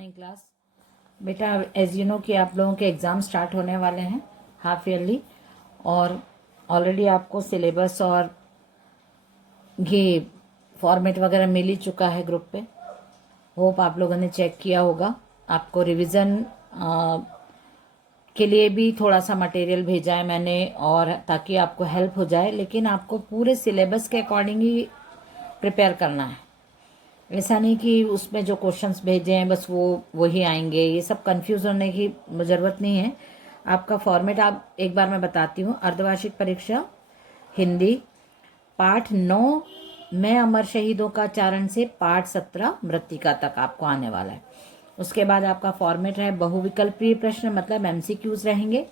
Morning class. बेटा as you know कि आप लोगों के एग्ज़ाम स्टार्ट होने वाले हैं हाफ ईयरली, और ऑलरेडी आपको सिलेबस और ये फॉर्मेट वगैरह मिल ही चुका है ग्रुप पे। होप आप लोगों ने चेक किया होगा। आपको रिवीजन के लिए भी थोड़ा सा मटेरियल भेजा है मैंने, और ताकि आपको हेल्प हो जाए, लेकिन आपको पूरे सिलेबस के अकॉर्डिंग ही प्रिपेयर करना है। ऐसा नहीं कि उसमें जो क्वेश्चंस भेजे हैं बस वो वही आएंगे, ये सब कंफ्यूज होने की ज़रूरत नहीं है। आपका फॉर्मेट आप एक बार मैं बताती हूँ। अर्धवार्षिक परीक्षा हिंदी पाठ 9 मैं अमर शहीदों का चारण से पाठ 17 मृत्तिका तक आपको आने वाला है। उसके बाद आपका फॉर्मेट है बहुविकल्पीय प्रश्न, मतलब MCQs रहेंगे।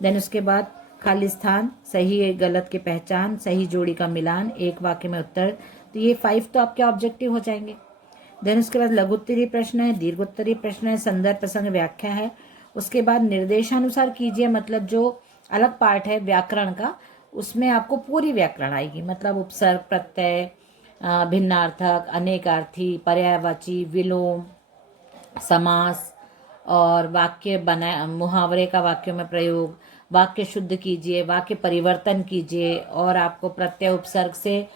देन उसके बाद खाली स्थान, सही गलत की पहचान, सही जोड़ी का मिलान, एक वाक्य में उत्तर। तो ये 5 तो आपके ऑब्जेक्टिव हो जाएंगे। देन उसके बाद लघुत्तरीय प्रश्न है, दीर्घोत्तरीय प्रश्न है, संदर्भ प्रसंग व्याख्या है। उसके बाद निर्देशानुसार कीजिए, मतलब जो अलग पार्ट है व्याकरण का, उसमें आपको पूरी व्याकरण आएगी, मतलब उपसर्ग, प्रत्यय, भिन्नार्थक, अनेकार्थी, पर्यायवाची, विलोम, समास और वाक्य बना, मुहावरे का वाक्यों में प्रयोग, वाक्य शुद्ध कीजिए, वाक्य परिवर्तन कीजिए, और आपको प्रत्यय उपसर्ग से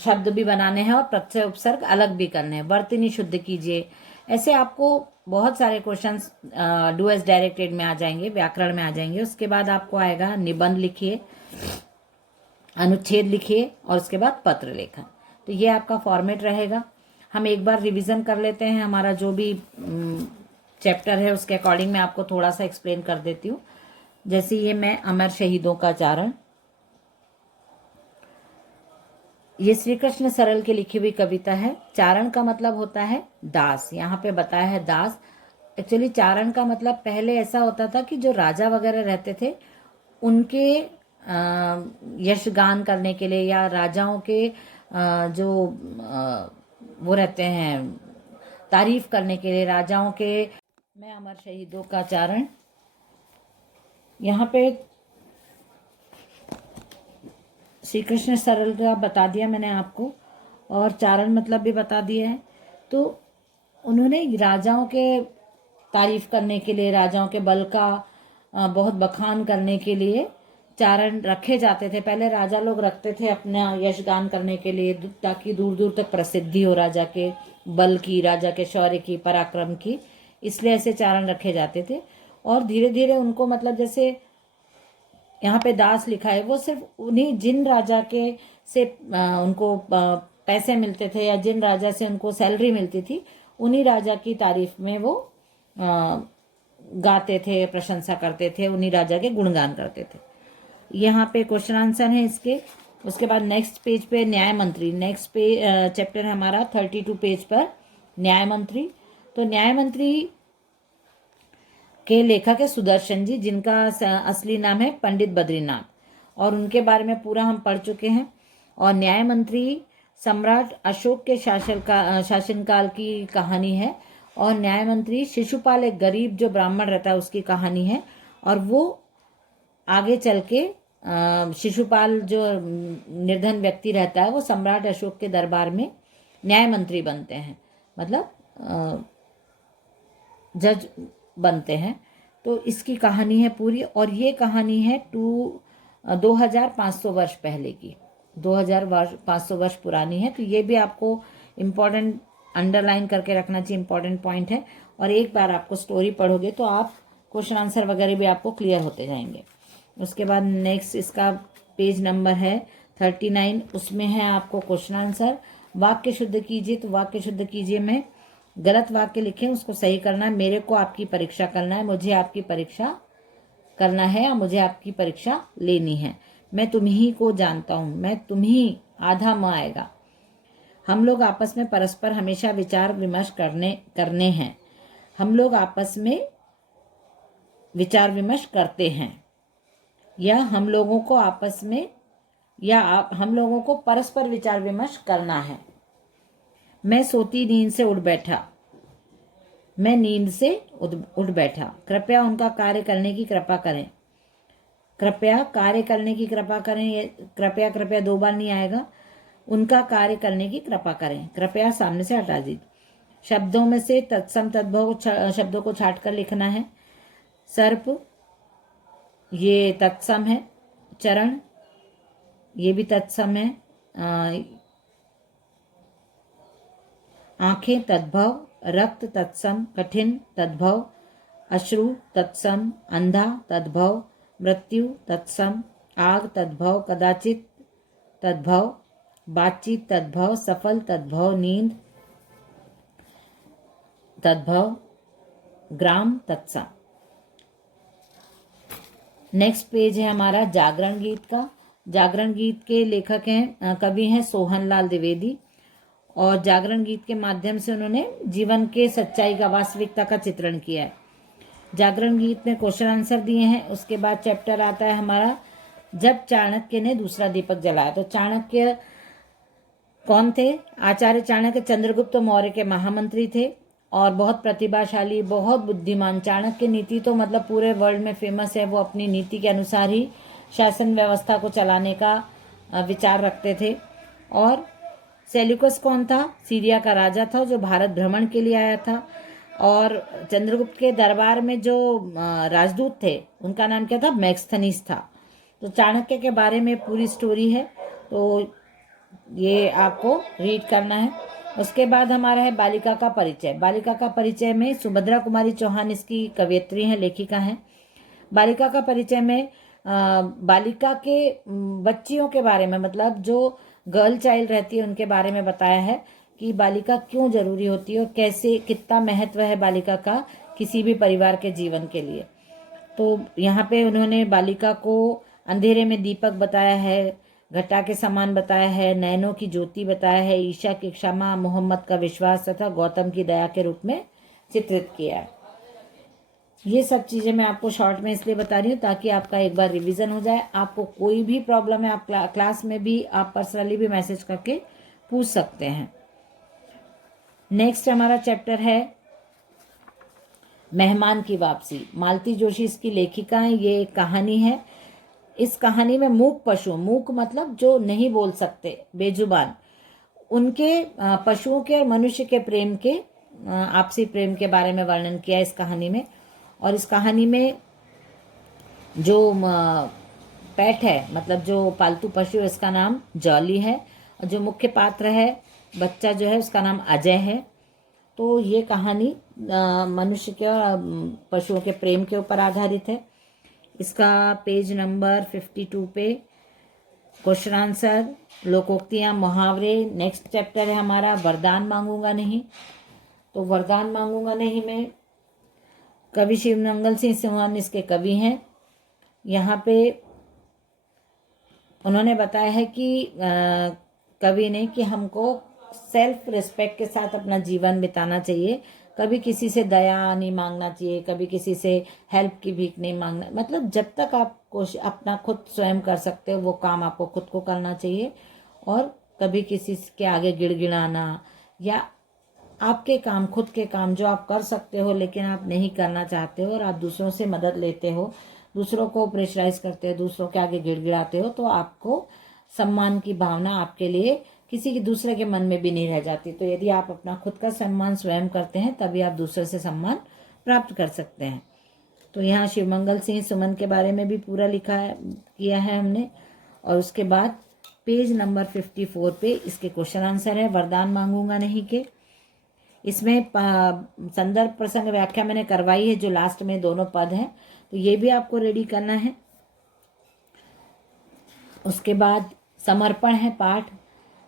शब्द भी बनाने हैं और प्रत्यय उपसर्ग अलग भी करने हैं। वर्तनी शुद्ध कीजिए। ऐसे आपको बहुत सारे क्वेश्चंस डू एज डायरेक्टेड में आ जाएंगे, व्याकरण में आ जाएंगे। उसके बाद आपको आएगा निबंध लिखिए, अनुच्छेद लिखिए, और उसके बाद पत्र लेखन। तो ये आपका फॉर्मेट रहेगा। हम एक बार रिवीजन कर लेते हैं। हमारा जो भी चैप्टर है उसके अकॉर्डिंग मैं आपको थोड़ा सा एक्सप्लेन कर देती हूँ। जैसे ये मैं अमर शहीदों का चारण, ये श्री कृष्ण सरल की लिखी हुई कविता है। चारण का मतलब होता है दास, यहाँ पे बताया है दास। एक्चुअली चारण का मतलब पहले ऐसा होता था कि जो राजा वगैरह रहते थे उनके यशगान करने के लिए, या राजाओं के जो वो रहते हैं तारीफ करने के लिए, राजाओं के। मैं अमर शहीदों का चारण, यहाँ पे श्री कृष्ण सरल का बता दिया मैंने आपको, और चारण मतलब भी बता दिया है। तो उन्होंने राजाओं के तारीफ करने के लिए, राजाओं के बल का बहुत बखान करने के लिए चारण रखे जाते थे। पहले राजा लोग रखते थे अपना यशगान करने के लिए, ताकि दूर दूर तक प्रसिद्धि हो राजा के बल की, राजा के शौर्य की, पराक्रम की। इसलिए ऐसे चारण रखे जाते थे। और धीरे धीरे उनको, मतलब जैसे यहाँ पे दास लिखा है, वो सिर्फ उन्हीं जिन राजा के से उनको पैसे मिलते थे, या जिन राजा से उनको सैलरी मिलती थी, उन्हीं राजा की तारीफ में वो गाते थे, प्रशंसा करते थे, उन्हीं राजा के गुणगान करते थे। यहाँ पे क्वेश्चन आंसर है इसके। उसके बाद नेक्स्ट पेज पे न्याय मंत्री, नेक्स्ट पेज चैप्टर है हमारा 32 पेज पर न्याय मंत्री। तो न्याय मंत्री के लेखक है सुदर्शन जी, जिनका असली नाम है पंडित बद्रीनाथ, और उनके बारे में पूरा हम पढ़ चुके हैं। और न्याय मंत्री सम्राट अशोक के शासनकाल की कहानी है। और न्याय मंत्री शिशुपाल, एक गरीब जो ब्राह्मण रहता है, उसकी कहानी है। और वो आगे चल के शिशुपाल जो निर्धन व्यक्ति रहता है, वो सम्राट अशोक के दरबार में न्याय मंत्री बनते हैं, मतलब जज बनते हैं। तो इसकी कहानी है पूरी, और ये कहानी है 2500 वर्ष पहले की, 2500 वर्ष पुरानी है। तो ये भी आपको इम्पोर्टेंट अंडरलाइन करके रखना चाहिए, इम्पोर्टेंट पॉइंट है। और एक बार आपको स्टोरी पढ़ोगे तो आप क्वेश्चन आंसर वगैरह भी आपको क्लियर होते जाएंगे। उसके बाद नेक्स्ट इसका पेज नंबर है 39, उसमें है आपको क्वेश्चन आंसर। वाक्य शुद्ध कीजिए, तो वाक्य शुद्ध कीजिए में गलत वाक्य लिखें, उसको सही करना है। मेरे को आपकी परीक्षा करना है, मुझे आपकी परीक्षा करना है, या मुझे आपकी परीक्षा लेनी है। मैं तुम्ही को जानता हूँ, मैं तुम्ही आधा म आएगा। हम लोग आपस में परस्पर हमेशा विचार विमर्श करने हैं। हम लोग आपस में विचार विमर्श करते हैं, या हम लोगों को आपस में, या हम लोगों को परस्पर विचार विमर्श करना है। मैं सोती नींद से उठ बैठा, मैं नींद से उठ बैठा। कृपया उनका कार्य करने की कृपा करें, कृपया कार्य करने की कृपा करें। ये कृपया कृपया 2 बार नहीं आएगा। उनका कार्य करने की कृपा करें, कृपया सामने से हटा दीजिए। शब्दों में से तत्सम तद्भव शब्दों को छाट कर लिखना है। सर्प ये तत्सम है। चरण ये भी तत्सम है। आंखें तद्भव। रक्त तत्सम। कठिन तद्भव। अश्रु तत्सम। अंधा तद्भव। मृत्यु तत्सम। आग तद्भव। कदाचित तद्भव। बातचीत तद्भव। सफल तद्भव। नींद तद्भव। ग्राम तत्सम। नेक्स्ट पेज है हमारा जागरण गीत का। जागरण गीत के लेखक हैं कवि हैं सोहनलाल द्विवेदी, और जागरण गीत के माध्यम से उन्होंने जीवन के सच्चाई का, वास्तविकता का चित्रण किया है। जागरण गीत में क्वेश्चन आंसर दिए हैं। उसके बाद चैप्टर आता है हमारा जब चाणक्य ने दूसरा दीपक जलाया। तो चाणक्य कौन थे? आचार्य चाणक्य चंद्रगुप्त मौर्य के महामंत्री थे और बहुत प्रतिभाशाली, बहुत बुद्धिमान। चाणक्य नीति तो मतलब पूरे वर्ल्ड में फेमस है। वो अपनी नीति के अनुसार ही शासन व्यवस्था को चलाने का विचार रखते थे। और सेल्यूकस कौन था? सीरिया का राजा था जो भारत भ्रमण के लिए आया था। और चंद्रगुप्त के दरबार में जो राजदूत थे उनका नाम क्या था? मैक्सथनीस था। तो चाणक्य के बारे में पूरी स्टोरी है, तो ये आपको रीड करना है। उसके बाद हमारा है बालिका का परिचय। बालिका का परिचय में सुभद्रा कुमारी चौहान इसकी कवयित्री हैं, लेखिका हैं। बालिका का परिचय में बालिका के बच्चियों के बारे में, मतलब जो गर्ल चाइल्ड रहती है उनके बारे में बताया है कि बालिका क्यों जरूरी होती है और कैसे, कितना महत्व है बालिका का किसी भी परिवार के जीवन के लिए। तो यहाँ पे उन्होंने बालिका को अंधेरे में दीपक बताया है, घटा के समान बताया है, नैनों की ज्योति बताया है, ईशा की क्षमा, मोहम्मद का विश्वास तथा गौतम की दया के रूप में चित्रित किया है। ये सब चीज़ें मैं आपको शॉर्ट में इसलिए बता रही हूँ ताकि आपका एक बार रिवीजन हो जाए। आपको कोई भी प्रॉब्लम है आप क्लास में भी आप पर्सनली भी मैसेज करके पूछ सकते हैं। नेक्स्ट हमारा चैप्टर है मेहमान की वापसी। मालती जोशी इसकी लेखिका है। ये एक कहानी है। इस कहानी में मूक पशु, मूक मतलब जो नहीं बोल सकते, बेजुबान, उनके पशुओं के और मनुष्य के प्रेम के, आपसी प्रेम के बारे में वर्णन किया है इस कहानी में। और इस कहानी में जो पेट है, मतलब जो पालतू पशु है, इसका नाम जॉली है। और जो मुख्य पात्र है, बच्चा जो है, उसका नाम अजय है। तो ये कहानी मनुष्य के और पशुओं के प्रेम के ऊपर आधारित है। इसका पेज नंबर 52 पे क्वेश्चन आंसर, लोकोक्तियाँ, मुहावरे। नेक्स्ट चैप्टर है हमारा वरदान मांगूंगा नहीं। तो वरदान मांगूंगा नहीं में कवि शिवमंगल सिंह चौहान इसके कवि हैं। यहाँ पे उन्होंने बताया है कि कवि ने कि हमको सेल्फ रिस्पेक्ट के साथ अपना जीवन बिताना चाहिए। कभी किसी से दया नहीं मांगना चाहिए, कभी किसी से हेल्प की भीख नहीं मांगना। मतलब जब तक आप अपना खुद स्वयं कर सकते हो वो काम आपको खुद को करना चाहिए। और कभी किसी के आगे गिड़गिड़ाना या आपके काम, खुद के काम जो आप कर सकते हो लेकिन आप नहीं करना चाहते हो और आप दूसरों से मदद लेते हो, दूसरों को प्रेशराइज करते हो, दूसरों के आगे गिड़गिड़ाते हो, तो आपको सम्मान की भावना आपके लिए किसी के दूसरे के मन में भी नहीं रह जाती। तो यदि आप अपना खुद का सम्मान स्वयं करते हैं तभी आप दूसरे से सम्मान प्राप्त कर सकते हैं। तो यहाँ शिवमंगल सिंह सुमन के बारे में भी पूरा लिखा है, किया है हमने। और उसके बाद पेज नंबर 54 पे इसके क्वेश्चन आंसर है वरदान मांगूंगा नहीं के। इसमें संदर्भ प्रसंग व्याख्या मैंने करवाई है, जो लास्ट में दोनों पद हैं, तो ये भी आपको रेडी करना है। उसके बाद समर्पण है पाठ।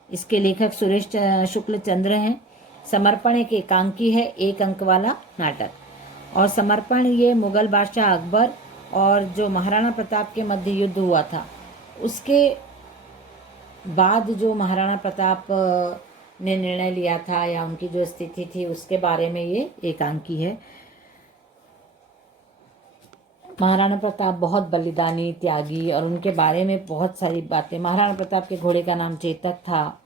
इसके लेखक सुरेश शुक्ल चंद्र हैं। समर्पण एक एकांकी है, 1 अंक वाला नाटक। और समर्पण ये मुगल बादशाह अकबर और जो महाराणा प्रताप के मध्य युद्ध हुआ था उसके बाद जो महाराणा प्रताप ने निर्णय लिया था या उनकी जो स्थिति थी उसके बारे में ये एकांकी है। महाराणा प्रताप बहुत बलिदानी, त्यागी, और उनके बारे में बहुत सारी बातें। महाराणा प्रताप के घोड़े का नाम चेतक था।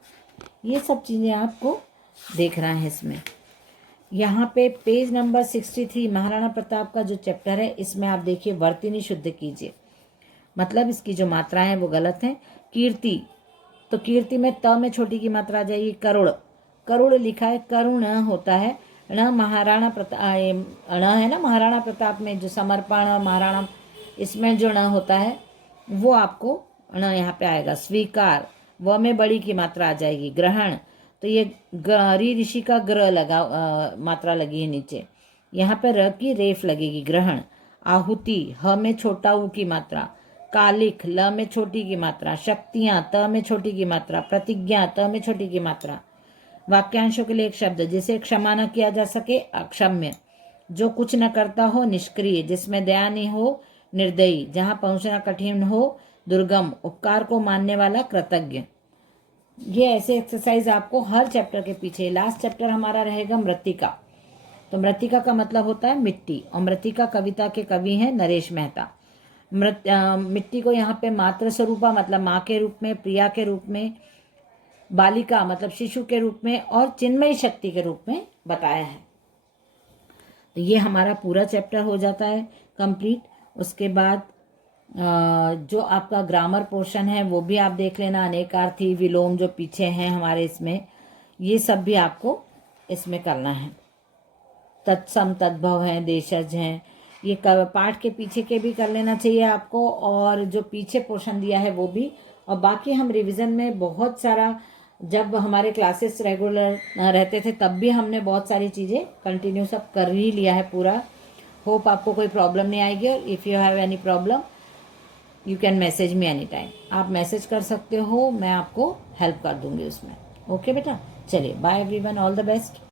ये सब चीज़ें आपको देखना है इसमें। यहाँ पे पेज नंबर 63 महाराणा प्रताप का जो चैप्टर है, इसमें आप देखिए वर्तनी शुद्ध कीजिए, मतलब इसकी जो मात्रा है वो गलत है। कीर्ति, तो कीर्ति में त में छोटी की मात्रा आ जाएगी। करोड़, करुण लिखा है, करुण होता है ण महाराणा प्रताप, ण है ना महाराणा प्रताप में जो समर्पण महाराणा, इसमें जो ण होता है वो आपको ण यहाँ पे आएगा। स्वीकार, व में बड़ी की मात्रा आ जाएगी। ग्रहण, तो ये री ऋषि का ग्र लगा मात्रा लगी है नीचे, यहाँ पे र की रेफ लगेगी ग्रहण। आहुति, ह में छोटा ऊ की मात्रा। कालिक, ल में छोटी की मात्रा। शक्तियां, त में छोटी की मात्रा। प्रतिज्ञा, त में छोटी की मात्रा। वाक्यांशों के लिए एक शब्द, जिसे क्षमा न किया जा सके अक्षम्य, जो कुछ न करता हो निष्क्रिय, जिसमें दया नहीं हो निर्दयी, जहां पहुंचना कठिन हो दुर्गम, उपकार को मानने वाला कृतज्ञ। ये ऐसे एक्सरसाइज आपको हर चैप्टर के पीछे। लास्ट चैप्टर हमारा रहेगा मृत्तिका। तो मृत्तिका का मतलब होता है मिट्टी, और मृत्तिका कविता के कवि हैं नरेश मेहता। मिट्टी को यहाँ पे मातृ स्वरूपा मतलब माँ के रूप में, प्रिया के रूप में, बालिका मतलब शिशु के रूप में, और चिन्मयी शक्ति के रूप में बताया है। तो ये हमारा पूरा चैप्टर हो जाता है कंप्लीट। उसके बाद जो आपका ग्रामर पोर्शन है वो भी आप देख लेना। अनेकार्थी, विलोम जो पीछे हैं हमारे इसमें, ये सब भी आपको इसमें करना है। तत्सम, तद्भव हैं, देशज हैं, ये पाठ के पीछे के भी कर लेना चाहिए आपको, और जो पीछे पोर्शन दिया है वो भी। और बाकी हम रिवीजन में बहुत सारा, जब हमारे क्लासेस रेगुलर रहते थे तब भी हमने बहुत सारी चीज़ें कंटिन्यू सब कर ही लिया है पूरा। होप आपको कोई प्रॉब्लम नहीं आएगी। और if you have any problem you can message me any time. आप मैसेज कर सकते हो, मैं आपको हेल्प कर दूंगी उसमें। ओके बेटा, चलिए bye everyone, all the best.